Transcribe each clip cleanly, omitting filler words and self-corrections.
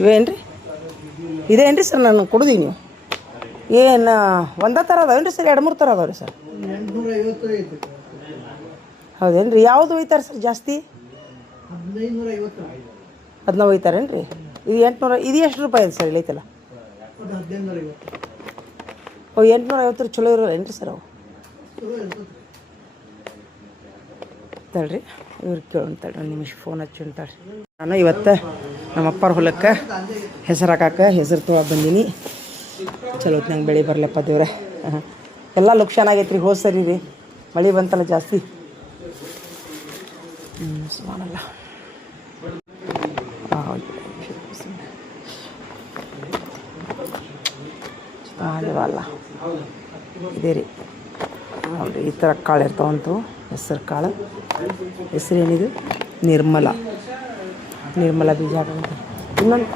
ಇವೇನ್ರಿ ಇದೇನ್ರಿ ಸರ್ ನಾನು ಕೊಡುದೀನಿ ನೀವು ಏನು ಒಂದೇ ಥರ ಅದಾವೇನ್ರಿ ಸರ್ 2-3 ಥರ ಅದಾವೆ ರೀ ಸರ್? ಹೌದೇನ್ರಿ? ಯಾವುದು ಒಯ್ತಾರೆ ಸರ್ ಜಾಸ್ತಿ? 1550 ಒಯ್ತಾರೇನ್ರಿ? ಇದು 800. ಇದು ಎಷ್ಟು ರೂಪಾಯಿ ಇದೆ ಸರ್ ಇಲ್ಲೈತಲ್ಲ? 850 ಚಲೋ ಇರೋಲ್ಲೇನ್ರಿ ಸರ್ ಅವು? ತಳ್ರಿ ಇವ್ರಿಗೆ ಕೇಳಂತಾಳ್ರಿ ಒಂದು ನಿಮಿಷ ಫೋನ್ ಹಚ್ಚಿ ಅಂತಾಳ್ರಿ. ನಾನು ಇವತ್ತು ನಮ್ಮ ಅಪ್ಪರ ಹೊಲಕ್ಕೆ ಹೆಸರು ಹಾಕಕ್ಕೆ ಹೆಸರು ತೊಗೊಳಕ್ಕೆ ಬಂದೀನಿ. ಚಲೋ ನಂಗೆ ಬೆಳೆ ಬರಲಪ್ಪ ದೇವ್ರೆ. ಎಲ್ಲ ಲುಕ್ಷಾನ್ ಆಗೈತೆ ರೀ. ಹೋದ ಸರಿ ರೀ ಮಳೆ ಬಂತಲ್ಲ ಜಾಸ್ತಿ. ಸುಮಾರಲ್ಲ ಅಲ್ಲ ಇದೇ ರೀ. ಹೌದು, ಈ ಥರ ಕಾಳು ಇರ್ತಾವಂತು. ಹೆಸರು ಕಾಳು. ಹೆಸರು ಏನಿದು? ನಿರ್ಮಲ ಬೀಜ ಹಾಕಂತ. ಇನ್ನೊಂದು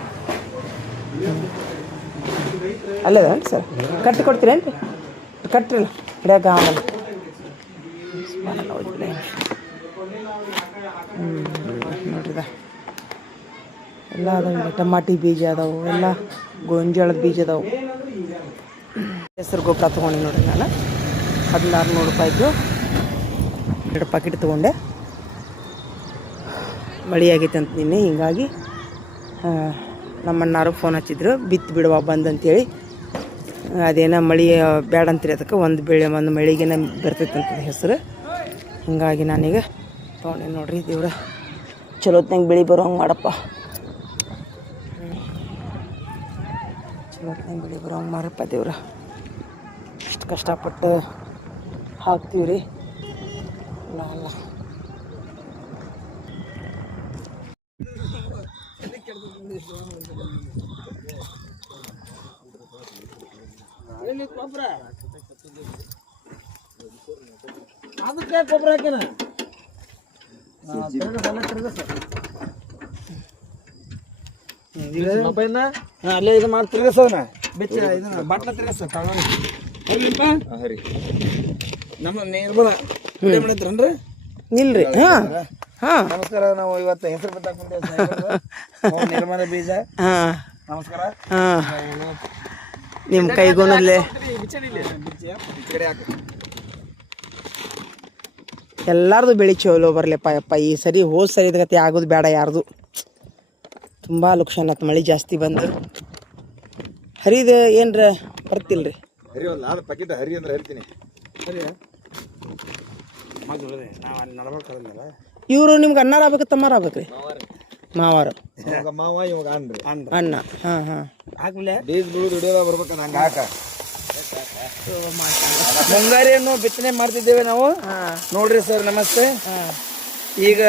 ಅಲ್ಲದ ಸರ್ ಕಟ್ಟಿ ಕೊಡ್ತೀರೇನು ರೀ? ಕಟ್ರಿಲ್ಲ ಹಿಡಿಯಾಗ ಆಮೇಲೆ ನೋಡ್ರಿದ ಎಲ್ಲ ಅದಾವೆ. ಟಮಾಟಿ ಬೀಜ ಅದಾವು, ಎಲ್ಲ ಗೋಂಜಾಳದ ಬೀಜ ಅದಾವು. ಹೆಸರು ಗೊಬ್ಬರ ತೊಗೊಂಡು ನೋಡ್ರಿ ನಾನು 1600 ರೂಪಾಯಿದು 2 ಪ್ಯಾಕೆಟ್ ತೊಗೊಂಡೆ. ಮಳೆ ಆಗೈತೆ ಅಂತ ನಿನ್ನೆ, ಹೀಗಾಗಿ ನಮ್ಮಣ್ಣಾರು ಫೋನ್ ಹಚ್ಚಿದ್ರು ಬಿತ್ತು ಬಿಡುವ ಬಂದಂತೇಳಿ. ಅದೇನೋ ಮಳೆ ಬೇಡ ಅಂತೀರಿ, ಅದಕ್ಕೆ ಒಂದು ಮಳೆಗೇನ ಬರ್ತೈತೆ ಅಂತದ ಹೆಸರು. ಹೀಗಾಗಿ ನಾನೀಗ ತೊಗೊಂಡೆ ನೋಡ್ರಿ. ದೇವ್ರ ಚಲೋತ್ನಂಗೆ ಬೆಳೆ ಬರೋಂಗೆ ಮಾಡಪ್ಪ. ಚಲೋತ್ನಂಗೆ ಬೆಳೆ ಬರೋಂಗೆ ಮಾಡಪ್ಪ ದೇವ್ರ. ಇಷ್ಟು ಕಷ್ಟಪಟ್ಟು ಹಾಕ್ತೀವಿ ರೀ. ಅಲ್ಲ ಅದಕ್ಕೆ ಗೊಬ್ಬರ ಹಾಕಿನ ಅಲ್ಲೇ ಇದು ಮಾಡಿ ತಿರ್ಗಸೋಣ ಬೆಚ್ಚ ಇದನ್ನ ಬಾಟ್ಲ ತಿರ್ಗಸ ನಮ್ಮ ನಿರ್ಮಲ ಮಾಡಿದ್ರನ್ರಿ ಇಲ್ರಿ. ನಮಸ್ಕಾರ. ನಾವು ಇವತ್ತು ಹೆಸರು ಬತ್ತಾಕೊಂಡೇವೆ ನಿರ್ಮಲ ಬೀಜ. ನಮಸ್ಕಾರ. ನಿಮ್ಮ ಕೈಗೊಂದಲ್ಲೇ ಎಲ್ಲಾರ್ದು ಬೆಳೆ ಚಲೋ ಬರಲಿಪ್ಪ ಯಪ್ಪ. ಈ ಸರಿ ಹೋದ ಸರಿ ಗತಿ ಆಗೋದು ಬೇಡ ಯಾರ್ದು. ತುಂಬ ಲುಕ್ಷಾನ್ ಆತು ಮಳೆ ಜಾಸ್ತಿ ಬಂದು. ಹರಿದು ಏನ್ರ ಬರ್ತಿಲ್ರಿ? ಪ್ಯಾಕೆಟ್ ಹರಿ ಅಂದ್ರೆ ಹರಿತೀನಿ. ಇವರು ನಿಮ್ಗೆ ಅಣ್ಣಾರ ಆಗ್ಬೇಕು ತಮ್ಮಾರ ಆಗ್ಬೇಕ್ರಿ? ಮಾವಾರ ಮಾವ ಇವಾಗ ಅಣ್ಣ. ಹಾಂ ಹಾಂ ಹಾಕ್ಬಿಲ್ಲ. ಬೀಜ ಬೀಳೋದು ಹಿಡಿಯೋದ ಬರ್ಬೇಕಂತ ಹಂಗೆ ಹಾಕ. ಮುಂಗಾರಿಯನ್ನು ಬಿತ್ತನೆ ಮಾಡ್ತಿದ್ದೇವೆ ನಾವು. ನೋಡ್ರಿ ಸರ್ ನಮಸ್ತೆ. ಈಗ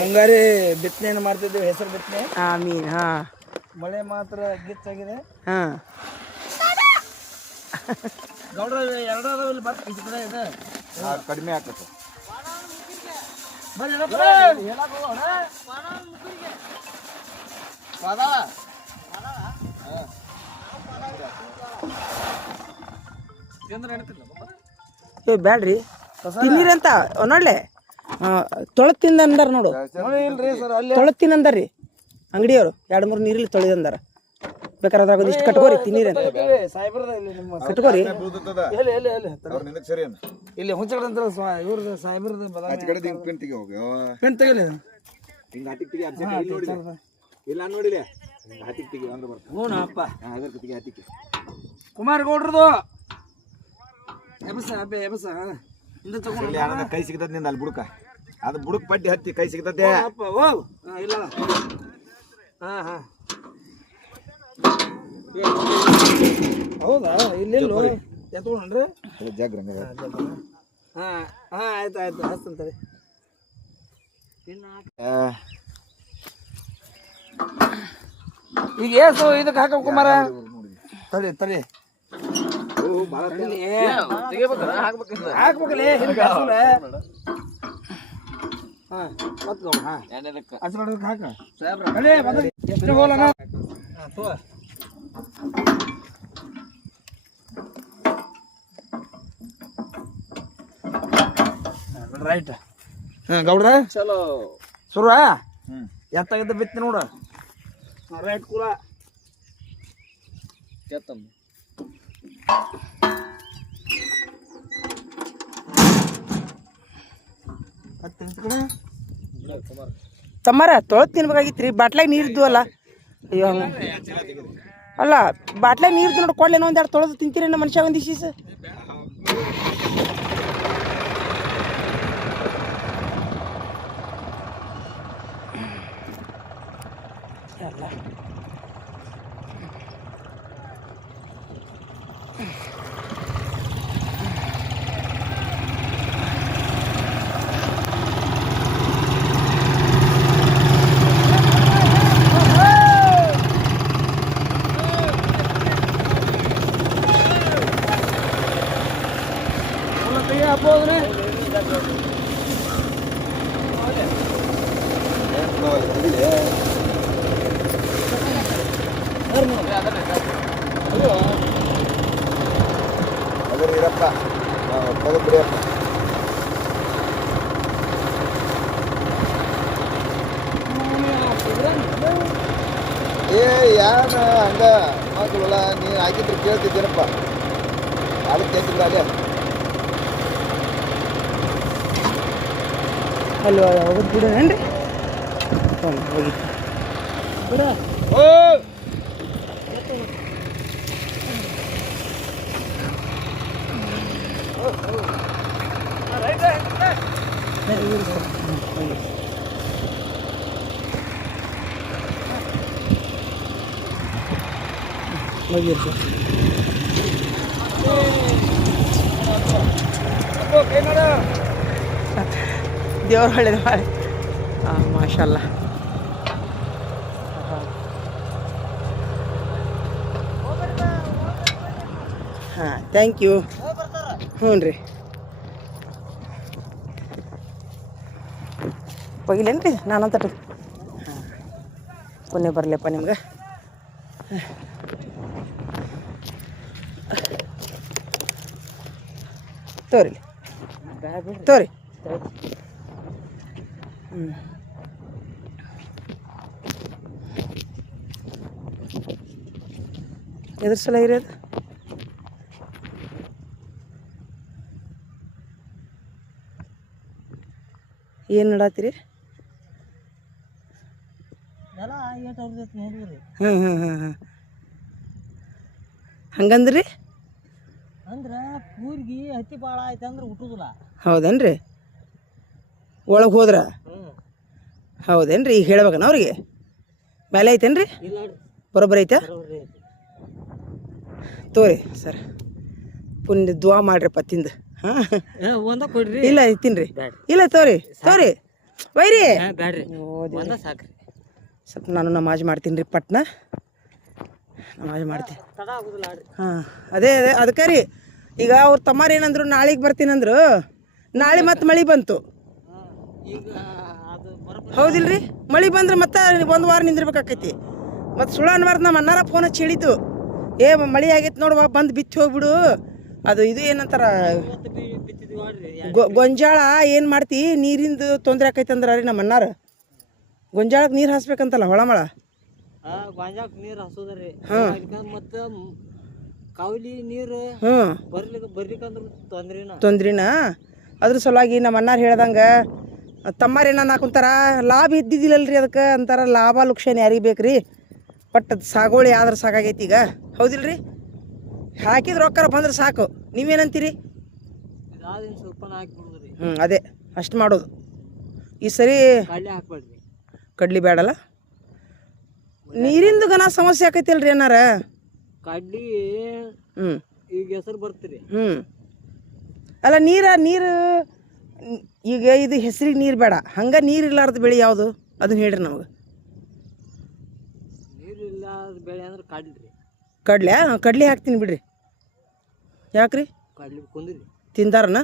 ಮುಂಗಾರಿ ಬಿತ್ತನೆಯನ್ನು ಮಾಡ್ತಿದ್ದೇವೆ, ಹೆಸರು ಬಿತ್ತನೆ. ಮೀನ್. ಹಾಂ, ಮಳೆ ಮಾತ್ರ ಗಿಚ್ಚಾಗಿದೆ. ಹಾಂ ಗೌಡ್ರ ಎರಡರಲ್ಲಿ ಇದೆ ಕಡಿಮೆ ಆಗ್ತದೆ. ಬ್ಯಾಡ್ರಿ ತಿನ್ನೀರಿ ಅಂತ ನೋಡ್ಲೆ. ತೊಳತಿಂದ ಅಂದಾರ ನೋಡು. ತೊಳತಿನ ಅಂದಾರ್ರಿ ಅಂಗಡಿಯವರು. 2-3 ನೀರಲ್ಲಿ ತೊಳೆದಂದಾರ. ಬೇಕಾದ್ರೆ ಅದ್ರಾಗ ಇಷ್ಟು ಕಟ್ಕೋರಿ ತಿನ್ನೀರಿ ಅಂತ. ಕಟ್ಕೋರಿ ಇಲ್ಲಿ ಹುಂಚಗಡೆ ಇವ್ರದ್ದು ಸಾಹೇಬ್ರದ್ದು ಪೆನ್ ತೆಗಿಲಿ. ಇಲ್ಲ ನೋಡಿಲ್ಲ ಕುಮಾರ್ ಗೌಡ್ರದು ಕೈ ಸಿಗ್ತದ ನಿಂದ ಅಲ್ಲಿ ಬುಡಕ. ಅದು ಬುಡಕ್ ಪಡ್ಡಿ ಹತ್ತಿ ಕೈ ಸಿಗ್ತದೆ. ಇಲ್ಲ ಹೌದಾ? ಇಲ್ಲೆಲ್ಲೋ ಎತ್ಕೊಂಡ್ರಿ ಜಾಗ್ರಂಗ. ಆಯ್ತು ಹಸ್ತಂತಾರೆ. ಈಗ ಏಸು ಇದಕ್ಕೆ ಹಾಕ ಕುಮಾರ. ತಡಿ ಹಾಕ್ಬೇಕಲ್ಲ. ಎಷ್ಟು ಹೋಲನ ರೈಟ್. ಗೌಡ್ರ ಚಲೋ ಸುರ ಎತ್ತಾಗಿದ್ದ ಬಿತ್ತಿ ನೋಡ. ರೈಟ್ ಕೂಲ ಕೆತ್ತಮ್ಮ ತಮ್ಮಾರ ತೊಳೆದು ತಿನ್ಬೇಕಾಗಿತ್ತು ರೀ ಬಾಟ್ಲಾಗ ನೀರು ಇದ್ದು ಅಲ್ಲ ಅಯ್ಯೋ ಅಲ್ಲ ಬಾಟ್ಲಾಗ ನೀರು ನೋಡಿ ಕೊಡ್ಲೇನೋ ಒಂದೆರಡು ತೊಳೆದು ತಿಂತೀರಿ ನಮ್ಮ ಮನುಷ್ಯ ಒಂದು ಇಶೀಸ್ ಎಲ್ಲ ಅದ್ರ ಇರಪ್ಪ ತೆಗೆದು ಬಿಡಿಯಪ್ಪ ಏ ಯಾನ ಹಂಗ ಮಕ್ಕಳಲ್ಲ ನೀನು ಹಾಕಿದ್ರೆ ಕೇಳ್ತಿದ್ದೀನಪ್ಪ ಅದಕ್ಕೆ ಕೇಳ್ತಿಲ್ಲ ಅಲ್ಲೇ ಅಲ್ವ ಹೋಗೋದು ಬಿಡೋಣೇನ್ರಿ ಹೋಗಿ ದೇವ್ರು ಒಳ್ಳೇದು ಮಾಡಿ ಹಾಂ ಮಾಷಲ್ಲ ಹಾಂ ಥ್ಯಾಂಕ್ ಯು ಹ್ಞೂ ರೀ ಹೋಗಿಲ್ಲೇನು ರೀ ನಾನಂತ ಹಾಂ ಪುಣ್ಯ ಬರಲಿಯಪ್ಪ ನಿಮ್ಗೆ ತೋರಿ ತೋರಿ ಹ್ಞೂ ಎದ್ರ ಸಲ ಇರೋದು ಏನು ನಡಾತೀರಿ ಹ್ಞೂ ಹ್ಞೂ ಹ್ಞೂ ಹ್ಞೂ ಹಂಗಂದ್ರಿ ಅಂದ್ರೆ ಕೂರ್ಗಿ ಹತ್ತಿ ಭಾಳ ಆಯ್ತು ಅಂದ್ರೆ ಹುಟ್ಟುದಿಲ್ಲ. ಹೌದೇನ್ರಿ ಒಳಗೆ ಹೋದ್ರ ಹೌದೇನ್ರಿ ಈಗ ಹೇಳ್ಬೇಕನ ಅವ್ರಿಗೆ ಮೇಲೆ ಐತೇನ್ರಿ ಇಲ್ಲ ಬರೋಬ್ಬರಿ ಐತೆ ತೋರಿ ಸರ್ ಪುಣ್ಯ ದ್ವಾ ಮಾಡ್ರಿಪ್ಪ ತಿಂದು ಹಾಂ ಒಂದ ಕೊಡ್ರಿ ಇಲ್ಲ ತಿನ್ರಿ ಇಲ್ಲ ತೋರಿ ತೋರಿ ವೈರಿ ಬ್ಯಾಡ್ರಿ ಓ ಒಂದ ಸಾಕ್ರಿ ಸ್ವಲ್ಪ ನಾನು ನಮಾಜ್ ಮಾಡ್ತೀನಿ ರೀ ಪಟ್ನ ನಮಾಜ್ ಮಾಡ್ತೀನಿ ತಡ ಆಗುದಿಲ್ಲ ಆಡ್ರಿ. ಹಾಂ ಅದೇ ಅದೇ ಅದಕ್ಕೆ ರೀ ಈಗ ಅವ್ರ ತಮ್ಮಾರು ಏನಂದ್ರು ನಾಳೆಗೆ ಬರ್ತೀನಂದ್ರು ನಾಳೆ ಮತ್ತೆ ಮಳೆ ಬಂತು ಈಗ ಅದು ಬರೋಬ್ಬರಿ ಹೌದಿಲ್ರಿ ಮಳೆ ಬಂದ್ರೆ ಮತ್ತೆ ಒಂದು ವಾರ ನಿಂದಿರ್ಬೇಕಾಕೈತಿ ಮತ್ತು ಸುಳ್ಳು ಅನ್ಬಾರ್ದು ನಮ್ಮ ಅಣ್ಣಾರ ಫೋನ್ ಹಚ್ಚಿ ಹೇಳಿದ್ದು ಏ ಮಳೆ ಆಗೈತೆ ನೋಡುವ ಬಂದು ಬಿತ್ತಿ ಹೋಗ್ಬಿಡು ಅದು ಇದು ಏನಂತಾರ ಬಿತ್ತಿದ್ವಿ ಆಡ್ರಿ. ಗೊಂಜಾಳ ಏನು ಮಾಡ್ತಿ ನೀರಿಂದು ತೊಂದರೆ ಆಕೈತೆ ಅಂದ್ರೆ ರೀ ನಮ್ಮ ಅಣ್ಣಾರ ಗೊಂಜಾಳಕ್ಕೆ ನೀರು ಹಾಸ್ಬೇಕಂತಲ್ಲ ಹೊಳಮಳ ಗೊಂಜಾಕ್ ನೀರು ಹಸೋದ್ರಿ ಹಾಂ ಮತ್ತ ಕಾವಲಿ ನೀರು ಹ್ಞೂ ಬರ್ಲಿಕ್ಕಂದ್ರ ತೊಂದ್ರಿನ ಅದ್ರ ಸಲುವಾಗಿ ನಮ್ಮ ಅಣ್ಣಾರು ಹೇಳ್ದಂಗೆ ತಮ್ಮಾರು ಏನನ್ನ ಹಾಕುಂತಾರ ಲಾಭ ಇದ್ದಿದ್ದಿಲ್ಲಲ್ರಿ ಅದಕ್ಕೆ ಅಂತಾರ ಲಾಭ ಲುಕ್ಷನ್ ಯಾರಿಗೆ ಬೇಕು ರೀ ಬಟ್ ಅದು ಸಾಗೋಳಿ ಆದ್ರೆ ಸಾಕಾಗೈತಿ ಈಗ ಹೌದಿಲ್ರಿ ಹಾಕಿದ್ರೆ ರೊಕ್ಕ ಬಂದ್ರೆ ಸಾಕು ನೀವೇನಂತೀರಿ ಸ್ವಲ್ಪ ಹಾಕ್ಬಿಡುದ್ರಿ. ಅದೇ ಅಷ್ಟು ಮಾಡೋದು ಈ ಸರಿ ಕಡ್ಲಿ ಹಾಕ್ಬೇಡ್ರಿ ಕಡ್ಲಿ ಬೇಡಲ್ಲ ನೀರಿಂದು ಗನ ಸಮಸ್ಯೆ ಆಕೈತಿಲ್ರಿ ಏನಾರ ಕಡ್ಲಿ ಹ್ಞೂ ಈಗ ಹೆಸರು ಬರ್ತೀರಿ ಅಲ್ಲ ನೀರು ಈಗ ಇದು ಹೆಸರಿಗೆ ನೀರು ಬೇಡ ಹಂಗೆ ನೀರು ಇರ್ಲಾರ್ದು ಬೆಳೆ ಯಾವುದು ಅದನ್ನ ಹೇಳ್ರಿ ನಮಗೆ ನೀರು ಇಲ್ಲ ಬೆಳೆ ಅಂದ್ರೆ ಕಡ್ಲೆ ಕಡ್ಲಿ ಹಾಕ್ತೀನಿ ಬಿಡ್ರಿ ಯಾಕ್ರಿ ಕಡ್ಲಿ ಕುಂದ್ರಿ ತಿಂದಾರನ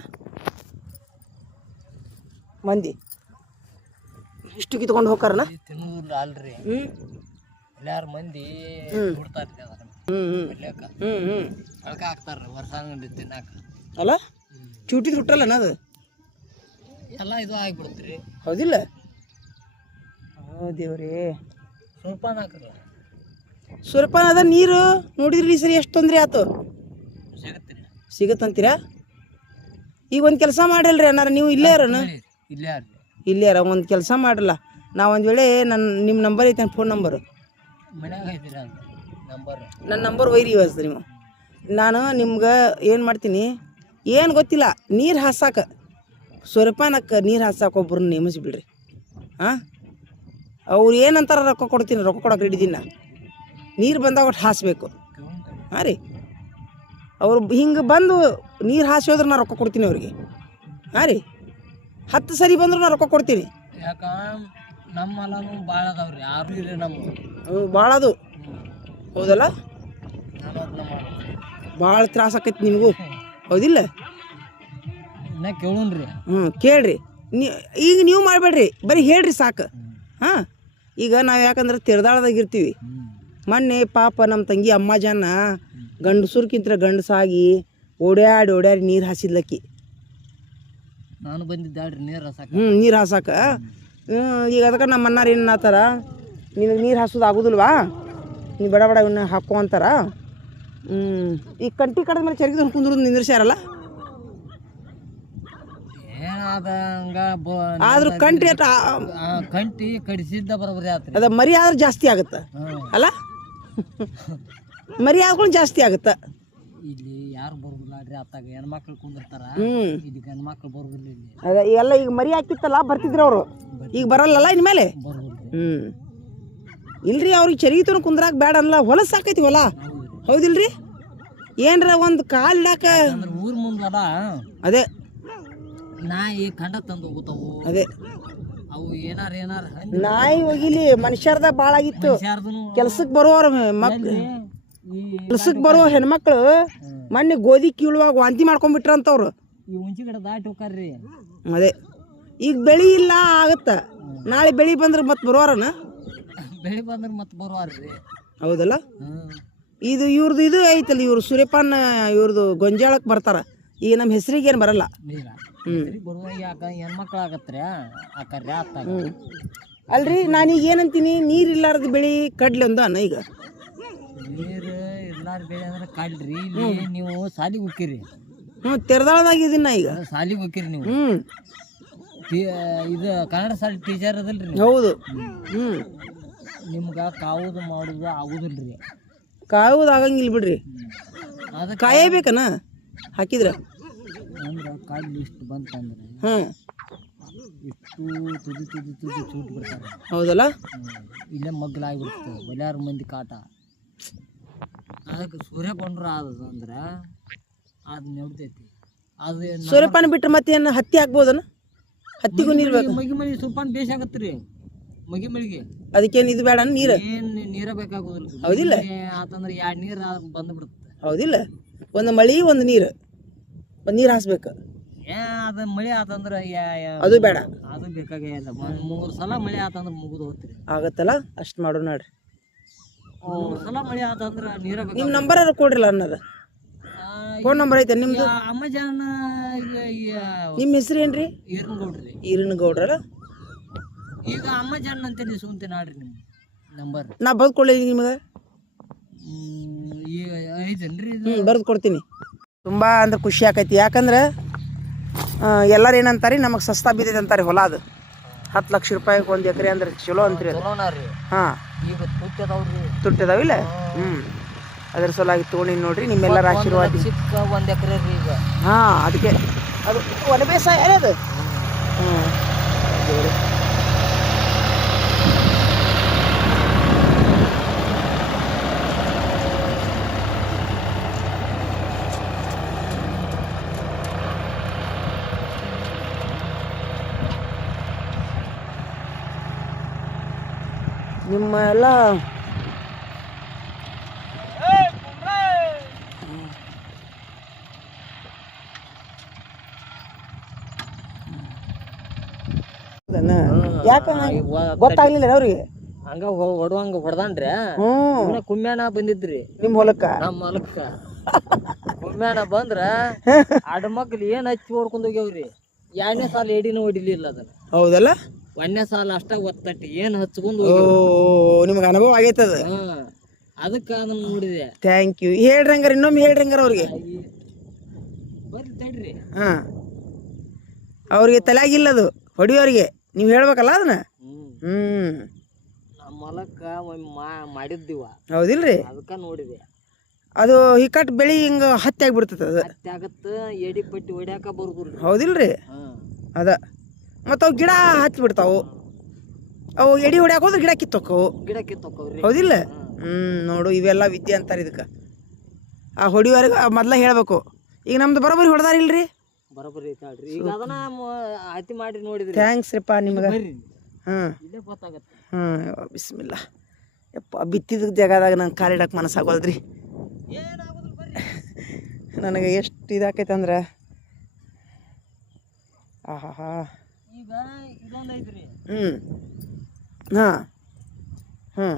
ಮಂದಿ ಇಷ್ಟು ಕಿತ್ಕೊಂಡು ಹೋಗ್ತಾರನ ತಿನ್ನೋದಿಲ್ಲ ಅಲ್ರಿ ಎಲ್ಲಾರು ಮಂದಿ ಬಿಡ್ತಾರ್ರಿ ಅದಕ್ಕೆ ಹಾಕ್ತಾರ್ರಿ ವರ್ಷ ತಿನ್ನಾಕ ಅಲ್ಲ ಚೂಟಿ ಹುಟ್ಟಲ್ಲ ಅದು ಎಲ್ಲ ಇದು ಆಗಿಬಿಡುತ್ರಿ ಹೌದಿಲ್ಲ ಓ ದೇವ್ರೇ ಸ್ವಲ್ಪ ಹಾಕ್ರಿ ಸೂರ್ಯಪಾನ ಅದ ನೀರು ನೋಡಿದ್ರಿ ಸರಿ ಎಷ್ಟು ತೊಂದರೆ ಆಯ್ತು ಸಿಗತ್ರಿ ಸಿಗತ್ತಂತೀರಾ ಈಗ ಒಂದು ಕೆಲಸ ಮಾಡಿಲ್ರಿ ಅನ್ನಾರ ನೀವು ಇಲ್ಲೇ ಇರೋನು ಇಲ್ಲೇ ರೀ ಇಲ್ಲೇ ಅರ ಒಂದು ಕೆಲಸ ಮಾಡಲ್ಲ ನಾ ಒಂದು ವೇಳೆ ನಿಮ್ಮ ನಂಬರ್ ಐತೆ ಫೋನ್ ನಂಬರು ಮನ್ಯಾಗ ಐತಿರಿ ಅದು ನಂಬರ್ ನನ್ನ ನಂಬರ್ ಒಯ್ರಿ ಇವತ್ತು ನೀವು ನಾನು ನಿಮ್ಗೆ ಏನು ಮಾಡ್ತೀನಿ ಏನು ಗೊತ್ತಿಲ್ಲ ನೀರು ಹಾಸಾಕ ಸೂರ್ಯಪಾನಕ್ಕೆ ನೀರು ಹಾಸಾಕ ಒಬ್ರನ್ನ ನೇಮಿಸ್ಬಿಡ್ರಿ ಹಾಂ ಅವ್ರು ಏನಂತಾರ ರೊಕ್ಕ ಕೊಡ್ತೀನಿ ರೊಕ್ಕ ಕೊಡೋಕೆ ಹಿಡಿದೀನಿ ನಾ ನೀರು ಬಂದಾಗ ಒಟ್ಟು ಹಾಸಬೇಕು ಹಾಂ ರೀ ಅವ್ರು ಹಿಂಗೆ ಬಂದು ನೀರು ಹಾಸಿ ಹೋದ್ರೆ ನಾ ರೊಕ್ಕ ಕೊಡ್ತೀನಿ ಅವ್ರಿಗೆ ಹಾಂ ರೀ 10 ಸರಿ ಬಂದ್ರು ನಾ ರೊಕ್ಕ ಕೊಡ್ತೀನಿ ಯಾಕ ನಮ್ಮ ಹೊಲನು ಭಾಳ ಅದಾವ್ರಿ ಯಾರು ಇರಿ ನಮ್ಮ ಭಾಳ ಅದು ಹೌದಲ್ಲ ನಾನು ಅದನ್ನ ಮಾಡ್ತೀನಿ ಭಾಳ ತ್ರಾಸ ಆಕೈತಿ ನಿಮಗೂ ಹೌದಿಲ್ಲ ಇನ್ನ ಕೇಳುನ್ರಿ ಕೇಳ್ರಿ ಈಗ ನೀವು ಮಾಡಬೇಡ್ರಿ ಬರೀ ಹೇಳ್ರಿ ಸಾಕು ಹಾಂ ಈಗ ನಾವು ಯಾಕಂದ್ರೆ ತಿರ್ದಾಳದಾಗ ಇರ್ತೀವಿ ಮೊನ್ನೆ ಪಾಪ ನಮ್ಮ ತಂಗಿ ಅಮ್ಮ ಜನ ಗಂಡಸೂರ್ಕಿಂತ ಗಂಡಸಾಗಿ ಓಡ್ಯಾಡಿ ನೀರು ಹಾಸಿದ್ಲಕ್ಕಿ ನಾನು ಬಂದಿದ್ದಾಳ್ರಿ ನೀರು ಹಸಾಕ ನೀರು ಹಾಸಾಕ ಈಗ ಅದಕ್ಕೆ ನಮ್ಮ ಅಣ್ಣಾರು ಏನು ಅನ್ನತ್ತಾರ ನಿನಗೆ ನೀರು ಹಾಸೋದು ಆಗೋದಿಲ್ವಾ ನೀವು ಬಡ ಬಡ ಇವನ್ನ ಹಾಕೋ ಅಂತಾರ ಈಗ ಕಂಟಿ ಕಡದ ಮೇಲೆ ಚರ್ಗಿದ್ ಕುಂದ್ರದು ನಿಂದ್ರಿಸ್ಯಾರಲ್ಲ ಏನಾದ ಹಂಗ ಆದ್ರೂ ಕಂಟಿ ಕಂಟಿ ಕಡಿಸಿದ್ದ ಬರೋಬ್ರಿ ಆತ್ರಿ ಅದ ಮರಿ ಆದ್ರೆ ಜಾಸ್ತಿ ಆಗುತ್ತೆ ಅಲ್ಲ ಮರಿ ಆದ್ಕೊಂಡು ಜಾಸ್ತಿ ಆಗುತ್ತೆ ಇಲ್ಲಿ ಯಾರು ಬರೋದಿಲ್ಲ ರೀ ಆತಾಗ ಹೆಣ್ಮಕ್ಳು ಕುಂದಿರ್ತಾರ ಇಲ್ಲಿ ಗಂಡು ಮಕ್ಳು ಬರೋದಿಲ್ಲ ಇಲ್ಲಿ ಅದ ಎಲ್ಲ ಈಗ ಮರಿ ಹಾಕಿತ್ತಲ್ಲ ಬರ್ತಿದ್ರು ಅವರು ಈಗ ಬರಲ್ಲಲ್ಲ ಇನ್ಮೇಲೆ ಬರೋದಿಲ್ಲ ಇಲ್ರಿ ಅವ್ರಿಗೆ ಚರಿಗಿತನ ಕುಂದ್ರಾಕ ಬೇಡ ಅಲ್ಲ ಹೊಲ ಸಾಕೈತಿ ಹೊಲ ಹೌದಿಲ್ರಿ ಏನ್ರ ಒಂದು ಕಾಲ್ ಇಡಾಕ ಅಂದ್ರೆ ಊರ್ ಮುಂದದ ಅದೇ ನಾಯಿ ಕಂಡ ತಂದು ಹೋಗ್ತಾವು ಅದೇ ಅವು ಏನಾರ ನಾಯಿ ಹೋಗಿಲಿ ಮನುಷ್ಯರ್ದ ಭಾಳ ಆಗಿತ್ತು ಯಾರ್ದನು ಕೆಲ್ಸಕ್ಕೆ ಬರುವವ್ರ ಮಕ್ಳು ಕೆಲ್ಸಕ್ಕೆ ಬರುವ ಹೆಣ್ಮಕ್ಳು ಮೊನ್ನೆ ಗೋಧಿ ಕೀಳುವಾಗ ವಾಂತಿ ಮಾಡ್ಕೊಂಡ್ಬಿಟ್ರಂತವ್ರು ಈ ಹುಂಚಿ ಗಿಡ ದಾಟಿ ಹೋಗ್ತಾರ್ರಿ ಅದೇ ಈಗ ಬೆಳಿ ಇಲ್ಲ ಆಗತ್ತ ನಾಳೆ ಬೆಳಿ ಬಂದ್ರೆ ಮತ್ತೆ ಬರುವಾರನ ಬೆಳಿ ಬಂದ್ರೆ ಮತ್ತೆ ಬರುವಾರ್ರಿ ಹೌದಲ್ಲ ಇದು ಇವ್ರದ್ದು ಇದು ಐತಲ್ಲ ಇವ್ರು ಸೂರ್ಯಪಾನ ಇವ್ರದ್ದು ಗೊಂಜಾಳಕ್ಕೆ ಬರ್ತಾರ ಈಗ ನಮ್ಮ ಹೆಸರಿಗೆ ಏನು ಬರಲ್ಲ ಬರುವಾಗ ಯಾಕ ಹೆಣ್ಮಕ್ಳು ಆಗತ್ರಿ ಆಕರ್ರಿ ಆತಾಗ ಅಲ್ರಿ ನಾನೀಗ ಏನಂತೀನಿ ನೀರು ಇಲ್ಲಾರ್ದು ಬೆಳಿ ಕಡ್ಲಿ ಒಂದು ಅನ್ನ ಈಗ ನೀರು ಇರ್ಲಾರ ಬೆಳೆ ಅಂದ್ರೆ ಕಾಡ್ರಿ ಇಲ್ಲಿ ನೀವು ಸಾಲಿಗೆ ಹೋಗ್ಕಿರಿ ತೆರೆದಾಳದಾಗ ಇದೀನಿ ಈಗ ಸಾಲಿಗೆ ಹೋಗ್ಕಿರಿ ನೀವು ಇದು ಕನ್ನಡ ಸಾಲಿ ಟೀಚರ್ ಅದಲ್ರಿ ಹೌದು ನಿಮ್ಗೆ ಕಾವುದು ಮಾಡೋದು ಆಗುದಿಲ್ರಿ ಕಾಯೋದು ಆಗಂಗಿಲ್ಲ ಬಿಡ್ರಿ ಅದಕ್ಕೆ ಕಾಯಬೇಕನ ಹಾಕಿದ್ರ ಅಂದ್ರೆ ಕಾಲು ಇಷ್ಟು ಬಂತಂದ್ರೆ ಇಷ್ಟು ತುದಿ ಚೂಟ್ ಬಿಡ್ತಾರೆ ಹೌದಲ್ಲ ಇಲ್ಲೇ ಮಗ್ಲಾಗ್ಬಿಡ್ತದೆ ಬಲ್ಯಾರ ಮಂದಿ ಕಾಟ ಅದಕ್ಕೆ ಸೂರ್ಯಪಾನ ಅಂದ್ರೆ ಅದು ನೆಡ್ತೈತಿ ಅದು ಸೂರ್ಯಪಾನ ಬಿಟ್ರೆ ಮತ್ತೇನು ಹತ್ತಿ ಹಾಕ್ಬೋದನ ಹತ್ತಿಗೂ ನೀರು ಬೇಕು ಮಗಿ ಮಳಿ ಸೂರ್ಯಪಾನ ಬೇಸ್ ಆಗತ್ರಿ ಮಗಿ ಮಳಿಗೆ ಅದಕ್ಕೇನು ಇದು ಬೇಡ ನೀರು ಏನು ನೀರ ಬೇಕಾಗೋದಿಲ್ಲ ಹೌದಿಲ್ಲ ಆತಂದ್ರೆ 2 ನೀರು ಬಂದ್ಬಿಡುತ್ತೆ ಹೌದಿಲ್ಲ ಒಂದು ಮಳಿ ಒಂದು ನೀರು ಹಾಸ್ಬೇಕು ಅದು ಮಳೆ ಆತಂದ್ರೆ ಅದು ಬೇಡ ಅದು ಬೇಕಾಗೇ ಇಲ್ಲ 3 ಸಲ ಮಳೆ ಆತಂದ್ರೆ ಮುಗಿದು ಹೋಗ್ತೀರಿ ಆಗತ್ತಲ್ಲ ಅಷ್ಟು ಮಾಡೋಣ ನೋಡ್ರಿ 3 ಸಲ ಮಳೆ ಆತಂದ್ರೆ ನೀರ ನಿಮ್ಮ ನಂಬರ್ ಕೊಡ್ರಿಲ್ಲ ಅನ್ನೋದು ಫೋನ್ ನಂಬರ್ ಐತೆ ನಿಮ್ದು ಅಮೆಜಾನ್ ನಿಮ್ಮ ಹೆಸರು ಏನ್ರಿ ಈರನಗೌಡ್ರಿ ಈರನಗೌಡ್ರಲ್ಲ ಈಗ ಅಮೆಜಾನ್ ಅಂತೇಳಿ ಸುಂತೆ ನೋಡ್ರಿ ನಿಮ್ಮ ನಂಬರ್ ನಾ ಬರೆದು ಕೊಡ್ಲಿ ನಿಮಗೆ ಈಗ ಐತೇನ್ರಿ ಬರೆದು ಕೊಡ್ತೀನಿ ತುಂಬ ಅಂದ್ರೆ ಖುಷಿ ಆಕೈತಿ ಯಾಕಂದ್ರೆ ಎಲ್ಲರೂ ಏನಂತಾರೆ ನಮಗೆ ಸಸ್ತಾ ಬಿದ್ದೈತೆ ಅಂತಾರೆ ಹೊಲ ಅದು 10 ಲಕ್ಷ ರೂಪಾಯಿಗೆ 1 ಎಕರೆ ಅಂದ್ರೆ ಚಲೋ ಅಂತೀರಿ ಅದು ಹಾಂ ಈಗ ತುಟ್ಟದವ್ರಿ ತುಟ್ಟಿದಾವಿಲ್ಲ ಅದ್ರ ಸಲುವಾಗಿ ತೊಗೊಂಡು ನೋಡ್ರಿ ನಿಮ್ಮೆಲ್ಲರ ಆಶೀರ್ವಾದ ಚಿಕ್ಕ 1 ಎಕರೆ ರೀ ಈಗ ಹಾಂ ಅದಕ್ಕೆ ಅದು ಒಣ ಬೇಸಾಯ ಅದು ನಿಮ್ಮ ಎಲ್ಲ ಯಾಕ ಗೊತ್ತಾಗ್ಲಿಲ್ಲ ಅವ್ರಿಗೆ ಹಂಗ ಹೊಡುವಂಗ ಹೊಡ್ದಾನ್ರಿ ಕುಮ್ಯಾನ ಬಂದಿದ್ರಿ ನಿಮ್ಮ ಹೊಲಕ್ಕ ನಮ್ಮ ಹೊಲಕ್ಕ ಕುಮ್ಯಾನ ಬಂದ್ರ ಅಡ್ಮಕ್ಳು ಏನ್ ಹಚ್ಚಿ ಹೊಡ್ಕೊಂಡ್ ಹೋಗ್ಯಾವ್ರಿ 2ನೇ ಸಾಲ ಎಡಿನ ಹೊಡಿಲಿಲ್ಲ ಅದನ್ನ ಹೌದಲ್ಲ 1ನೇ ಸಾಲ ಅಷ್ಟ ಒತ್ತಟ್ಟಿ ಏನ್ ಹಚ್ಕೊಂಡ್ ಓ ನಿಮ್ಗೆ ಅನುಭವ ಆಗೈತದ ಅದಕ್ಕೆ ಅದನ್ನ ನೋಡಿದೆ. Thank you. ಹೇಳ್ರಿ ಹಂಗಾರ, ಇನ್ನೊಮ್ಮೆ ಹೇಳ್ರಿ ಹಂಗಾರ ಅವ್ರಿಗೆ. ಬರ್ರಿ ತಡ್ರಿ. ಹಾಂ, ಅವ್ರಿಗೆ ತಲೆಯಾಗಿಲ್ಲದು ಹೊಡಿಯೋರಿಗೆ, ನೀವು ಹೇಳ್ಬೇಕಲ್ಲ ಅದನ್ನ. ನಮ್ಮ ಹೊಲಕ್ಕ ಮಾಡಿದ್ದೀವ. ಹೌದಿಲ್ರಿ? ಅದಕ್ಕೆ ನೋಡಿದೆ. ಅದು ಹಿಕ್ಕಟ್ಟು ಬೆಳಿ ಹಿಂಗೆ ಹತ್ತಿ ಆಗಿಬಿಡ್ತದೆ. ಅದು ಹತ್ತಿ ಆಗತ್ತ, ಎಡಿ ಪಟ್ಟಿ ಹೊಡ್ಯಾಕ ಬರುದಿಲ್ಲ. ಹೌದಿಲ್ರಿ? ಅದ ಮತ್ತು ಅವು ಗಿಡ ಹತ್ತಿ ಬಿಡ್ತಾವು. ಅವು ಎಡಿ ಹೊಡ್ಯಾಕ ಹೋದ್ರೆ ಗಿಡ ಕಿತ್ತೋಕ್ಕವು. ಗಿಡ ಕಿತ್ತೋಕವ್ರಿ. ಹೌದಿಲ್ಲ? ನೋಡು, ಇವೆಲ್ಲ ವಿದ್ಯೆ ಅಂತಾರೆ ಇದಕ್ಕೆ. ಆ ಹೊಡಿಯೋರಿಗೆ ಮೊದ್ಲ ಹೇಳ್ಬೇಕು. ಈಗ ನಮ್ದು ಬರೋಬ್ಬರಿ ಹೊಡೆದಾರಿಲ್ರಿ? ಬರೋಬ್ಬರಿ ಐತಾಳ್ರಿ. ಈಗ ಅದನ್ನ ಹತ್ತಿ ಮಾಡಿ ನೋಡಿದ್ರಿ. ಥ್ಯಾಂಕ್ಸ್ ರೀಪ್ಪ ನಿಮ್ಗೆ. ಹಾಂ, ಇಲ್ಲೇ ಗೊತ್ತಾಗತ್ತೆ. ಬಿಸ್ಮಿಲ್ಲ. ಯಪ್ಪ, ಬಿತ್ತಿದ ಜಾಗದಾಗ ನಂಗೆ ಕಾಲಿಡಕ್ಕೆ ಮನಸ್ಸಾಗೋಲ್ದ್ರಿ. ಏನಾಗುದಿಲ್ಲ, ಬರ್ರಿ. ನನಗೆ ಎಷ್ಟು ಇದಾಕೈತೆ ಅಂದ್ರೆ ಆಹಾ. ಈಗ ಇದೊಂದು ಐತ್ರಿ. ಹಾಂ ಹಾಂ,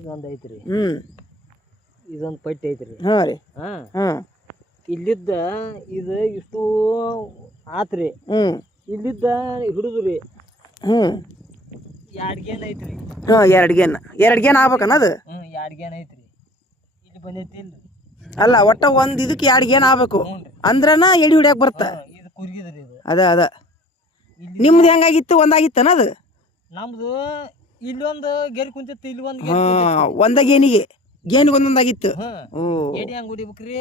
ಇದೊಂದು ಐತ್ರಿ. ಇದೊಂದು ಪಟ್ಟಿ ಐತ್ರಿ. ಹಾಂ ರೀ. ಹಾಂ, ಇಲ್ಲಿದ್ದ ಇದು ಇಷ್ಟು ಆತ್ರಿ. ಇಲ್ಲಿದ್ದ ಹಿಡಿದ್ರಿ. 2 ಗೇನ್ ಐತ್ರಿ. ಹಾಂ, 2 ಗೇನ್ ಆಗ್ಬೇಕನ್ನ ಅದು. 2 ಗೇನ್ ಐತ್ರಿ. ಇಲ್ಲಿ ಬಂದೈತಿ ಇಲ್ರಿ? ಅಲ್ಲ, ಒಟ್ಟ ಒಂದು ಇದಕ್ಕೆ 2 ಗೇನ್ ಆಗ್ಬೇಕು ಅಂದ್ರನ ಎಡಿ ಹೊಡ್ಯಾಕ ಬರ್ತ. ಇದು ಕುರ್ಗಿದ್ರಿ ಇದು. ಅದ ನಿಮ್ದು ಹೆಂಗಾಗಿತ್ತು? ಒಂದಾಗಿತ್ತನ ಅದು? ನಮ್ದು ಇಲ್ಲೊಂದು ಗೆರಿ ಕುಂತಿತ್ತು, ಇಲ್ಲಿ ಒಂದು ಒಂದ ಗೇನಿಗೆ ಒಂದೊಂದಾಗಿತ್ತು. ಎಡಿ ಹಂಗೆ ಹೊಡಿಬೇಕ್ರಿ.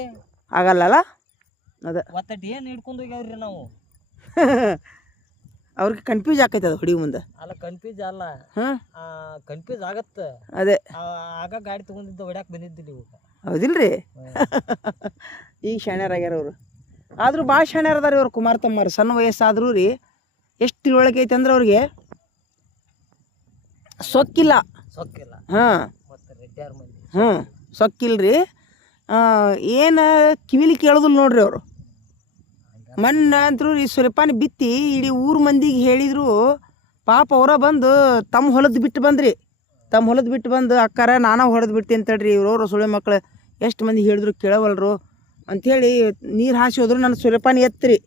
ಆಗಲ್ಲ ಅದ ಒತ್ತಟ್ಟು ಏನು ಹಿಡ್ಕೊಂಡು ಹೋಗ್ಯಾವ್ರಿ ನಾವು. ಅವ್ರಿಗೆ ಕನ್ಫ್ಯೂಸ್ ಆಕೈತೆ ಅದು ಹೊಡಿ ಮುಂದೆ. ಅಲ್ಲ, ಕನ್ಫ್ಯೂಸ್ ಅಲ್ಲ, ಕನ್ಫ್ಯೂಸ್ ಆಗತ್ತ. ಅದೇ ಆಗ ಗಾಡಿ ತಗೊಂಡಿದ್ದ ಹೊಡ್ಯಾಕ್ ಬಂದಿದ್ದಿಲ್ಲ ಇವಾಗ. ಹೌದಿಲ್ರಿ? ಈಗ ಶಾಣ್ಯರಾಗ್ಯಾರ ಅವರು. ಆದ್ರೂ ಭಾಳ ಶಾಣ್ಯರ ಅದಾರ ಇವ್ರು ಕುಮಾರ್ ತಮ್ಮರು. ಸಣ್ಣ ವಯಸ್ಸಾದ್ರೂ ರೀ ಎಷ್ಟು ತಿಳುವಳಿಕೆ ಐತೆ ಅಂದ್ರೆ ಅವ್ರಿಗೆ ಸೊಕ್ಕಿಲ್ಲ. ಹಾಂ, ರೆಡ್ಡಿಯಾರ ಮಂದಿ ಸೊಕ್ಕಿಲ್ರಿ. ಏನು ಕಿವಿಲಿ ಕೇಳೋದಿಲ್ಲ ನೋಡ್ರಿ ಅವರು. ಮಣ್ಣ ಅಂತರೂ ಈ ಸುರೇಪಾನಿ ಬಿತ್ತಿ ಇಡೀ ಊರು ಮಂದಿಗೆ ಹೇಳಿದ್ರು. ಪಾಪ ಅವರ ಬಂದು ತಮ್ಮ ಹೊಲದ್ದು ಬಿಟ್ಟು ಬಂದು ಅಕ್ಕಾರ ನಾನಾ ಹೊಡೆದು ಬಿಡ್ತೀನಿ ಅಂತೇಳ್ರಿ. ಇವ್ರವ್ರು ಸುಳೆ ಮಕ್ಳು ಎಷ್ಟು ಮಂದಿ ಹೇಳಿದ್ರು ಕೇಳವಲ್ರು ಅಂಥೇಳಿ ನೀರು ಹಾಸಿ ಹೋದ್ರು. ನನ್ನ ಸುರೇಪಾನಿ ಎತ್ರಿ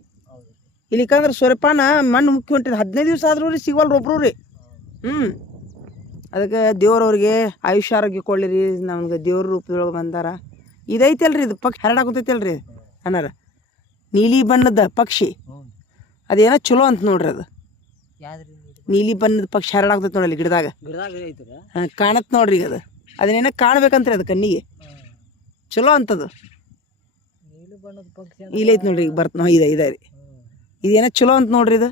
ಇಲ್ಲಿಕಂದ್ರೆ ಸುರೇಪಾನ ಮಣ್ಣು ಮುಕ್ಕಿ ಹೊಂಟಿದ್ದು 15 ದಿವಸ ಆದ್ರೂ ರೀ ಸಿಗವಲ್ರಿ ಒಬ್ರು ರೀ. ಅದಕ್ಕೆ ದೇವ್ರವ್ರಿಗೆ ಆಯುಷ್ಯ ಆರೋಗ್ಯ ಕೊಡ್ಲಿರಿ. ನಮ್ಗೆ ದೇವ್ರ ರೂಪದೊಳಗೆ ಬಂದಾರ. ಇದೈತಲ್ರಿ, ಇದು ಪಕ್ಷಿ ಹರಡಾಕುತ್ತೈತಲ್ರಿ ಅನ್ನಾರ. ನೀಲಿ ಬಣ್ಣದ ಪಕ್ಷಿ ಅದೇನೋ ಚಲೋ ಅಂತ ನೋಡ್ರಿ. ಅದು ನೀಲಿ ಬಣ್ಣದ ಪಕ್ಷಿ ಹರಡಾಕತೈತೆ ನೋಡಲ್ಲಿ ಗಿಡದಾಗ ಕಾಣತ್ ನೋಡ್ರಿ. ಈಗ ಅದನ್ನೇನೋ ಕಾಣ್ಬೇಕಂತ್ರಿ ಅದು ಕಣ್ಣಿಗೆ. ಚಲೋ ಅಂತದು. ಇಲ್ಲೈತೆ ನೋಡ್ರಿ, ಈಗ ಬರ್ತ ಇದೆ ರೀ. ಇದೇನೋ ಚಲೋ ಅಂತ ನೋಡ್ರಿ ಇದು.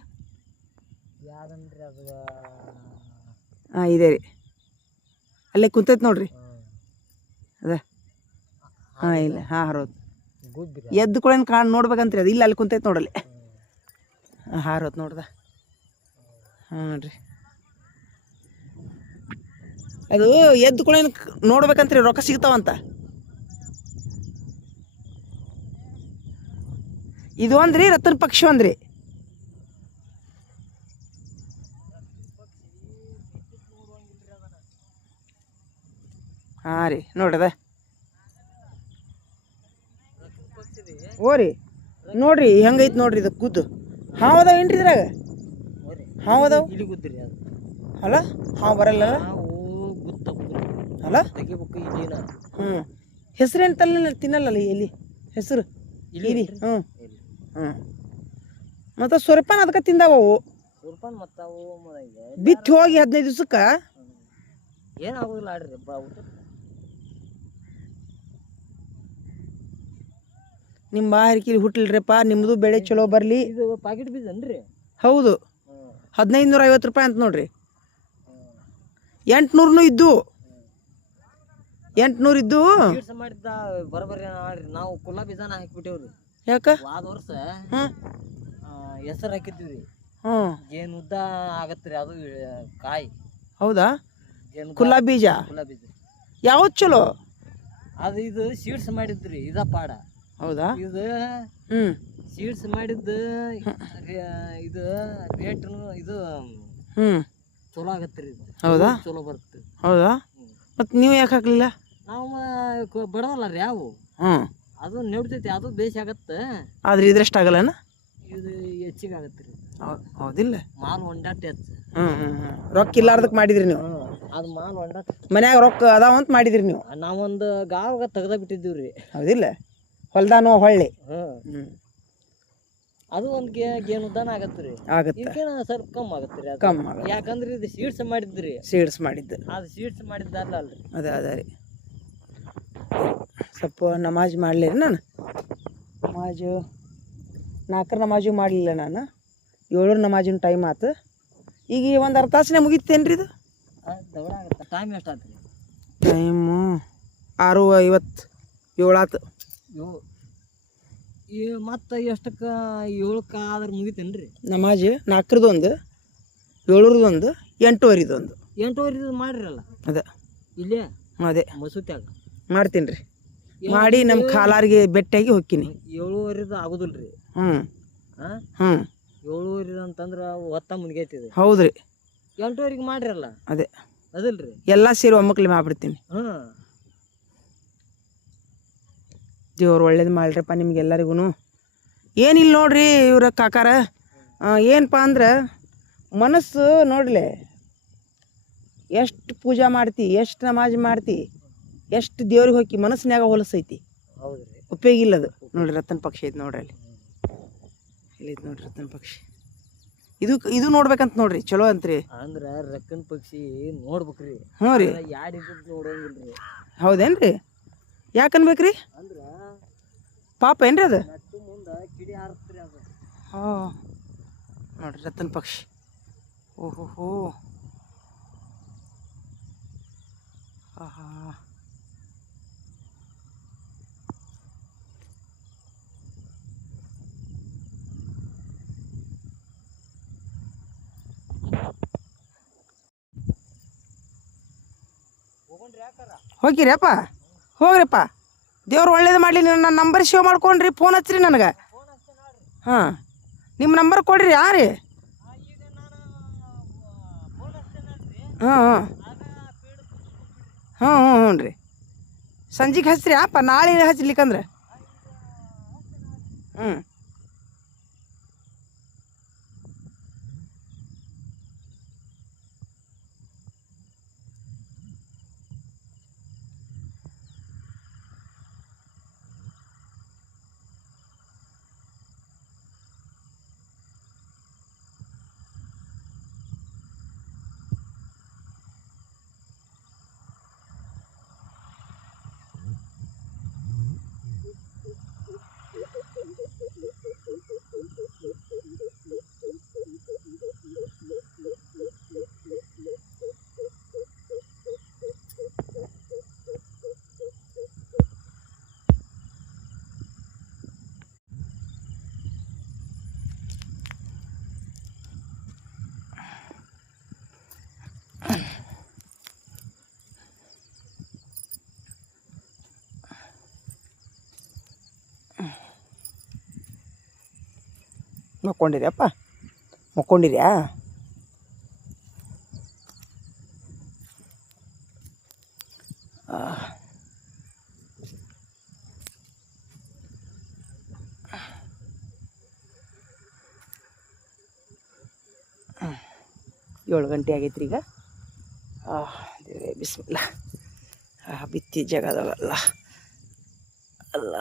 ಹಾಂ, ಇದೆ ರೀ, ಅಲ್ಲೇ ಕುಂತೈತೆ ನೋಡ್ರಿ ಅದ. ಹಾಂ, ಇಲ್ಲ, ಹಾಂ, ಹಾರೋದು ಎದ್ದು ಕೂಡ ನೋಡ್ಬೇಕಂತ್ರಿ ಅದು. ಇಲ್ಲ, ಅಲ್ಲಿ ಕುಂತೈತೆ ನೋಡಲ್ಲಿ. ಹಾರೋದು ನೋಡ್ದ. ಹಾಂ ನೋಡ್ರಿ, ಅದು ಎದ್ದು ಕೂಡ ನೋಡ್ಬೇಕಂತ್ರಿ, ರೊಕ್ಕ ಸಿಗ್ತಾವಂತ. ಇದು ಒಂದ್ರಿ ರತನ್ ಪಕ್ಷಿ ಒಂದ್ರಿ. ಹಾಂ ರೀ, ನೋಡ್ರಿ ಅದ. ಓರಿ ನೋಡ್ರಿ ಹೆಂಗೈತೆ ನೋಡ್ರಿ ಇದು ಕೂತು. ಹಾವು ಅದಾವ ಏನ್ರಿ ಇದ್ರಾಗ? ಹಾವು ಅದಾವ ಅಲ್ಲ? ಹಾವು ಬರಲ್ಲ ಅಲ್ಲ? ಹೆಸರೇನು ತಿನ್ನಲ್ಲ ಎಲ್ಲಿ ಹೆಸರು ಇಲಿ? ಮತ್ತು ಸುರೇಪಾನ ಅದಕ್ಕೆ ತಿಂದಾವವು. ಬಿತ್ತು ಹೋಗಿ 15 ದಿವ್ಸಕ್ಕೆ ಏನಾಗೋದಿಲ್ಲ ಆಡ್ರಿ. ನಿಮ್ಮ ಬಾರಿಕಿಲಿ ಹುಟ್ಟಿಲ್ರಿಪ್ಪ. ನಿಮ್ಮದು ಬೆಳೆ ಚಲೋ ಬರಲಿ. ಇದು ಪಾಕೆಟ್ ಬೀಜ ಅನ್ರಿ? ಹೌದು, 1550 ರೂಪಾಯಿ ಅಂತ ನೋಡ್ರಿ. 800 ಇದ್ದು 800 ಇದ್ದು ಮಾಡಿದ್ದ ಬರೋಬರಿ ನೋಡ್ರಿ. ನಾವು ಕುಲ್ಲ ಬೀಜನ ಹಾಕಿಬಿಟ್ಟೇವ್ರಿ. ಯಾಕ? ಹೋದ ವರ್ಷ ಹೆಸರು ಹಾಕಿದ್ವಿ. ಜೇನು ಉದ್ದ ಆಗತ್ರಿ ಅದು ಕಾಯಿ. ಹೌದಾ? ಕುಲ್ಲ ಬೀಜ ಯಾವ್ದು ಚಲೋ? ಅದು ಇದು ಸೀಡ್ಸ್ ಮಾಡಿದ್ರಿ, ಇದ ಪಾಡ. ಹೌದಾ? ಇದು ಸೀಡ್ಸ್ ಮಾಡಿದ್ದು ಇದು ರೇಟ್ ಇದು ಚಲೋ ಆಗತ್ರಿ. ಹೌದಾ? ಚಲೋ ಬರುತ್ತೆ. ಹೌದಾ? ಮತ್ತು ನೀವು ಯಾಕೆ ಹಾಕ್ಲಿಲ್ಲ? ನಾವು ಬಡವಲ್ಲ ರೀ ಯಾವ. ಅದು ನೆಡ್ತೈತಿ, ಅದು ಬೇಸಿ ಆಗತ್ತೆ. ಆದ್ರೆ ಇದ್ರಷ್ಟು ಆಗಲ್ಲನ? ಇದು ಹೆಚ್ಚಿಗೆ ಆಗತ್ತೆ ರೀ. ಹೌದಿಲ್ಲ? ಮಾಲ್ ಒಂಡಾಟ್ ಹೆಚ್ಚು. ರೊಕ್ಕ ಇಲ್ಲಾರ್ದಕ್ಕೆ ಮಾಡಿದ್ರಿ ನೀವು? ಅದು ಮಾಲ್ ಒಂಡಾಟ್ ಮನ್ಯಾಗ ರೊಕ್ಕ ಅದಾವ ಅಂತ ಮಾಡಿದ್ರಿ ನೀವು? ನಾವೊಂದು ಗಾವಾಗ ತೆಗ್ದ ಬಿಟ್ಟಿದ್ದೀವಿ ರೀ. ಹೌದಿಲ್ಲ? ಹೊಲ್ದಾನು ಹೊಳ್ಳಿ. ಅದು ಒಂದು ಗೇನ್ ಉದ್ದಾನ ಆಗತ್ತೆ ರೀ. ಆಗತ್ತೆ. ಇದಕ್ಕೇನ ಸ್ವಲ್ಪ ಕಮ್ಮಿ ಆಗತ್ತೆ ರೀ. ಕಮ್ಮಿ ಆಗತ್ತೆ. ಯಾಕಂದ್ರೆ ಇದು ಸೀಡ್ಸ್ ಮಾಡಿದ್ರಿ. ಸೀಡ್ಸ್ ಮಾಡಿದ್ದು. ಅದು ಸೀಡ್ಸ್ ಮಾಡಿದ್ದಲ್ಲ ಅಲ್ರಿ. ಅದ ರೀ. ಸ್ವಲ್ಪ ನಮಾಜ್ ಮಾಡಲಿರಿ ನಾನು. ನಮಾಜು 4 ನಮಾಜು ಮಾಡಲಿಲ್ಲ ನಾನು. 7 ನಮಾಜಿನ ಟೈಮ್ ಆತು. ಈಗ ಒಂದು ಅರ್ಧ ತಾಸನೇ ಮುಗಿತೇನು ರೀ ಇದು? ದವಡ ಆಗತ್ತೆ. ಟೈಮ್ ಎಷ್ಟು ಆತು ರೀ? ಟೈಮು 6:57 ಆತು. ಮತ್ತು ಎಷ್ಟಕ್ಕೆ 7ಕ್ಕೆ ಆದ್ರೆ ಮುಗಿತೇನು ರೀ ನಮಾಜ್? 4ರದೊಂದು, 7ರದೊಂದು, 8:15 8:15 ಮಾಡಿರಲ್ಲ. ಅದೇ ಇಲ್ಲೇ ಅದೇ ಮಸೂತ್ಯಾಗ ಮಾಡ್ತೀನಿ ರೀ. ಮಾಡಿ ನಮ್ಮ ಕಾಲಾರಿಗೆ ಬೆಟ್ಟಾಗಿ ಹೋಗ್ತೀನಿ. 7:15 ಆಗೋದಿಲ್ಲ ರೀ. ಹ್ಞೂ 7:15 ಅಂತಂದ್ರೆ ಹೊತ್ತ ಮುನ್ಗೈತಿದೆ. ಹೌದು ರೀ. 8:15 ಮಾಡಿರಲ್ಲ. ಅದೇ ಅದಲ್ರಿ. ಎಲ್ಲ ಸೇರಿ ಒಮ್ಮಕ್ಲಿ ಮಾಡ್ಬಿಡ್ತೀನಿ. ದೇವ್ರು ಒಳ್ಳೇದು ಮಾಡ್ರಪ್ಪ ನಿಮ್ಗೆಲ್ಲರಿಗೂ. ಏನಿಲ್ಲ ನೋಡ್ರಿ ಇವ್ರ ಕಾಕಾರ. ಏನಪ್ಪ ಅಂದ್ರೆ ಮನಸ್ಸು ನೋಡ್ಲೆ, ಎಷ್ಟು ಪೂಜಾ ಮಾಡ್ತಿ, ಎಷ್ಟು ನಮಾಜ್ ಮಾಡ್ತಿ, ಎಷ್ಟು ದೇವ್ರಿಗೆ ಹೋಗಿ ಮನಸ್ಸಿನಾಗ ಹೊಲಸೈತಿ. ಹೌದು ರೀ. ಉಪಯೋಗ ಇಲ್ಲದು. ನೋಡ್ರಿ ರತನ ಪಕ್ಷಿ ಐತೆ ನೋಡ್ರಿ ಅಲ್ಲಿ. ಇಲ್ಲೈತೆ ನೋಡ್ರಿ ರತನ ಪಕ್ಷಿ. ಇದು ನೋಡ್ಬೇಕಂತ ನೋಡ್ರಿ, ಚಲೋ ಅಂತ್ರಿ. ಅಂದ್ರೆ ರಕ್ಕನ್ ಪಕ್ಷಿ ನೋಡ್ಬೇಕ್ರಿ. ಹ್ಞೂ ರೀ. ಯಾರಿದ್ದು ನೋಡೋಂಗಿಲ್ರಿ. ಹೌದೇನ್ರಿ? ಯಾಕನ್ಬೇಕ್ರಿ? ಅಂದ್ರೆ ಪಾಪ ಏನ್ರಿ ಅದು? ನಟ್ಟು ಮುಂದೆ ಕಿಡಿ ಹಾರಿಸ್ತ್ರಿ ಅದು. ನೋಡ್ರಿ ರತನ ಪಕ್ಷಿ. ಓಹೋ ಆಹಾ. ಹೋಗಿರಿ ಅಪ್ಪ, ಹೋಗ್ರಿಪ್ಪ. ದೇವ್ರು ಒಳ್ಳೇದು ಮಾಡಲಿ. ನನ್ನ ನಂಬರ್ ಸೇವ್ ಮಾಡ್ಕೊಂಡ್ರಿ, ಫೋನ್ ಹಚ್ಚಿರಿ ನನಗೆ. ಹಾಂ, ನಿಮ್ಮ ನಂಬರ್ ಕೊಡ್ರಿ. ರೀ? ಹಾಂ ಹ್ಞೂ ರೀ. ಸಂಜೆಗೆ ಹಚ್ಚಿರಿ ಅಪ್ಪ, ನಾಳೆ ಹಚ್ಲಿಕ್ಕಂದ್ರೆ. ಹ್ಞೂ ಮಕ್ಕೊಂಡಿರಿ ಅಪ್ಪ, ಮಕ್ಕೊಂಡಿರ್ಯಾ? ಏಳು ಗಂಟೆ ಆಗೈತ್ರಿ ಈಗ. ದೇವರೇ ಬಿಸ್ಮಿಲ್ಲ. ಬಿತ್ತಿ ಜಗದವಲ್ಲ ಅಲ್ಲ. ಎಲ್ಲ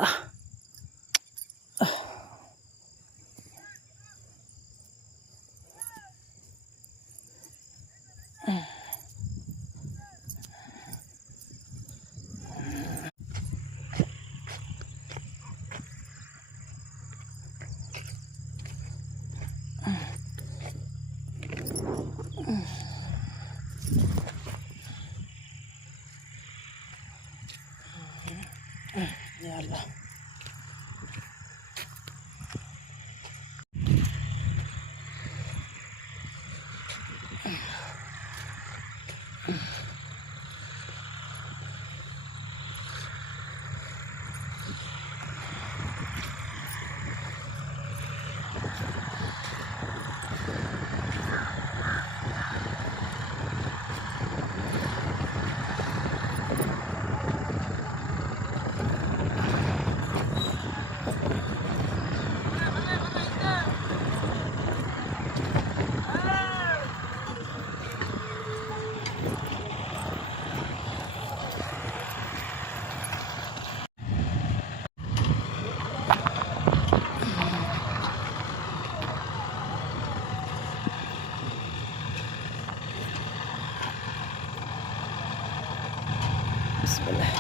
ಬಿಸ್ಮಿಲ್ಲಾಹ್.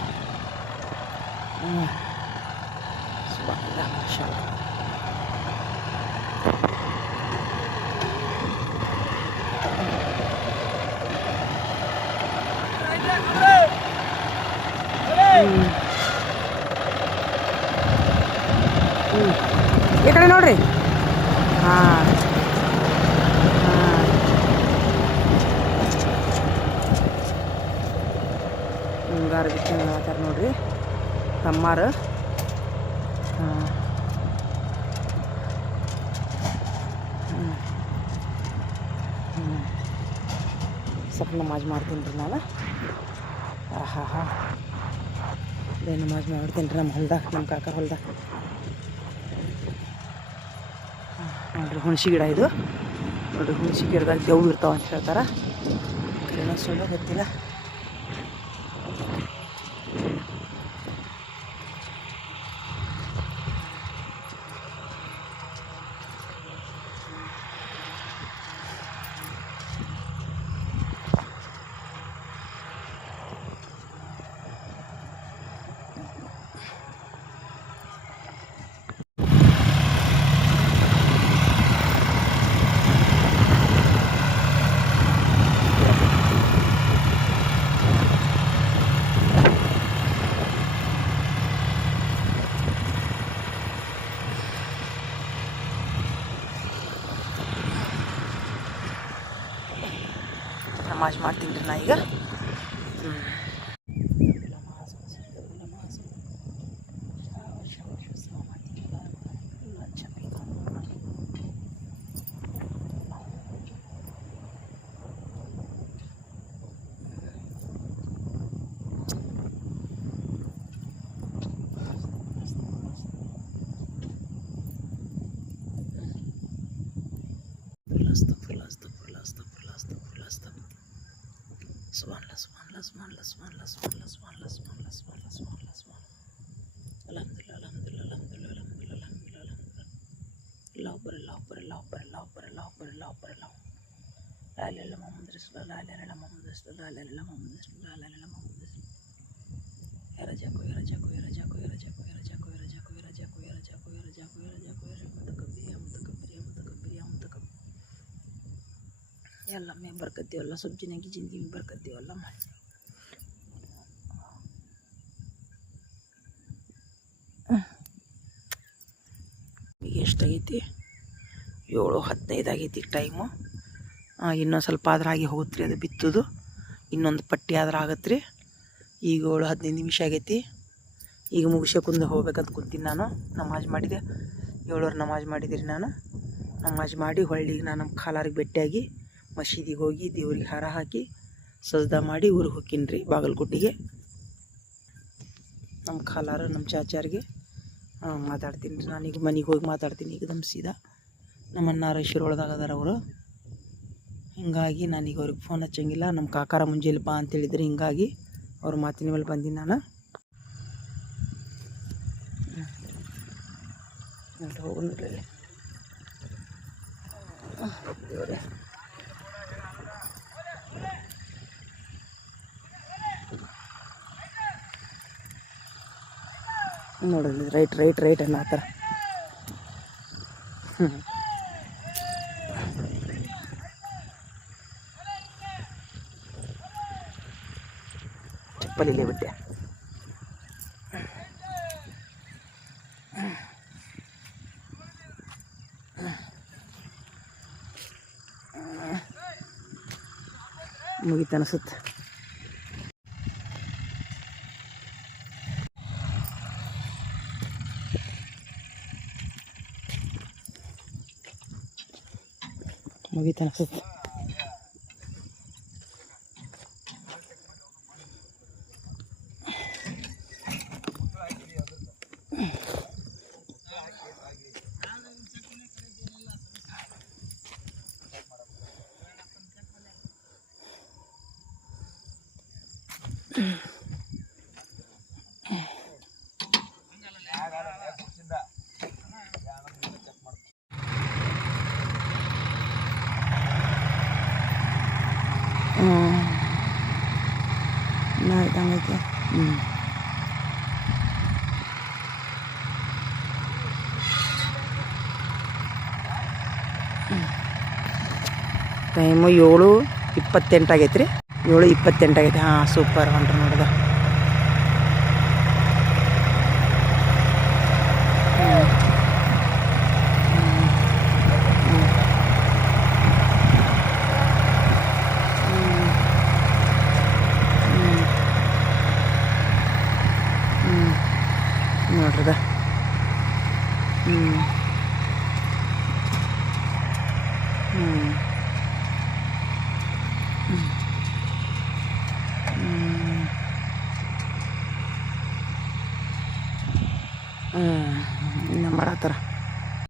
ಸುಬ್ಹಾನಲ್ಲಾಹ್, ಮಾಷಾಅಲ್ಲಾಹ್. ಈ ಕಡೆ ನೋಡ್ರಿ. ಹಾಂ ಮುಂಗಾರು ಬಿತ್ತನೆ ಮಾಡ್ತಾರ ನೋಡ್ರಿ ತಮ್ಮಾರು. ಹಾಂ ಸ್ವಲ್ಪ ನಮಾಜ್ ಮಾಡ್ತೀನಿ ರೀ ನಾನು. ಆಹಾ ಹಾ, ಅದೇ ನಮಾಜ್ ಮಾಡ್ತೀನಿ ರೀ ನಮ್ಮ ಹೊಲ್ದಾಗ, ನಮ್ಮ ಕಾಕರ ಹೊಲ್ದಾಗ. ನೋಡ್ರಿ ಹುಣಸಿ ಗಿಡ ಇದು. ನೋಡ್ರಿ ಹುಣಸಿ ಗಿಡದಾಗ ದೇವು ಇರ್ತಾವ ಅಂತ ಹೇಳ್ತಾರೆ. ಏನೋ ಸುಳ್ಳು ಗೊತ್ತಿಲ್ಲ. ನಮಾಜ್ ಮಾಡ್ತೀನಿ ರೀ ನಾ ಈಗ. अल्लाह में बरकत दे, अल्लाह सब जने की ज़िंदगी में बरकत दे अल्लाह। ಈಗ ಎಷ್ಟಾಗೈತಿ? 7:15 ಆಗೈತಿ ಟೈಮು. ಇನ್ನೊಂದು ಸ್ವಲ್ಪ ಆದ್ರೆ ಆಗಿ ಹೋಗುತ್ತೆ ರೀ ಅದು ಬಿತ್ತೋದು. ಇನ್ನೊಂದು ಪಟ್ಟಿ ಆದ್ರೆ ಆಗತ್ತೆ ರೀ. ಈಗ 7:15 ನಿಮಿಷ ಆಗೈತಿ. ಈಗ ಮುಗಿಸ್ಕೊಂಡು ಹೋಗ್ಬೇಕಂತ ಕುಂತೀನಿ ನಾನು. ನಮಾಜ್ ಮಾಡಿದೆ, 7 ನಮಾಜ್ ಮಾಡಿದೆ ರೀ ನಾನು. ನಮಾಜ್ ಮಾಡಿ ಹೊಳ್ಳಿಗೆ ನಾನು ನಮ್ಮ ಖಾಲಾರಿಗೆ ಭೇಟಿಯಾಗಿ ಮಸೀದಿಗೆ ಹೋಗಿ ದೇವ್ರಿಗೆ ಹಾರ ಹಾಕಿ ಸಜ್ದಾ ಮಾಡಿ ಊರಿಗೆ ಹೋಗ್ತೀನಿ ರೀ ಬಾಗಲಕೋಟೆಗೆ. ನಮ್ಮ ಖಾಲಾರ ನಮ್ಮ ಚಾಚಾರಿಗೆ ಮಾತಾಡ್ತೀನಿ ರೀ ನಾನೀಗ. ಮನೆಗೆ ಹೋಗಿ ಮಾತಾಡ್ತೀನಿ ಈಗ ದಮ್ ಸೀದಾ. ನಮ್ಮ ಅಣ್ಣಾರ ಶಿರೋಳದಾಗ ಅದಾರ ಅವರು. ಹಿಂಗಾಗಿ ನಾನೀಗ ಅವ್ರಿಗೆ ಫೋನ್ ಹಚ್ಚಂಗಿಲ್ಲ. ನಮ್ಮ ಕಾಕಾರ ಮುಂಜಾನೆ ಬಾ ಅಂತೇಳಿದ್ರಿ, ಹಿಂಗಾಗಿ ಅವ್ರ ಮಾತಿನ ಮೇಲೆ ಬಂದೀನಿ ನಾನು. ಹೋಗಿ ನೋಡ್ರಿ ದೇವ್ರೆ. ನೋಡ್ರಿ ರೈಟ್ ರೈಟ್ ರೈಟ್ ಅನ್ನೋ ಆ ಥರ. ಚಪ್ಪಲಿಲ್ಲೇ ಬಿಟ್ಟೆ. ಮುಗೀತು ಅನಿಸುತ್ತೆ. ಮುಗೀತು ಅನಿಸುತ್ತೆ. ಟೈಮು 7:28 ಆಗೈತೆ ರೀ. 7:28 ಆಗೈತೆ. ಹಾಂ, ಸೂಪರ್ ಹೊಂಟ್ರಿ ನೋಡ್ದ. ನೋಡ್ರದ. ಇನ್ನು ಮಾಡತ್ತಾರ.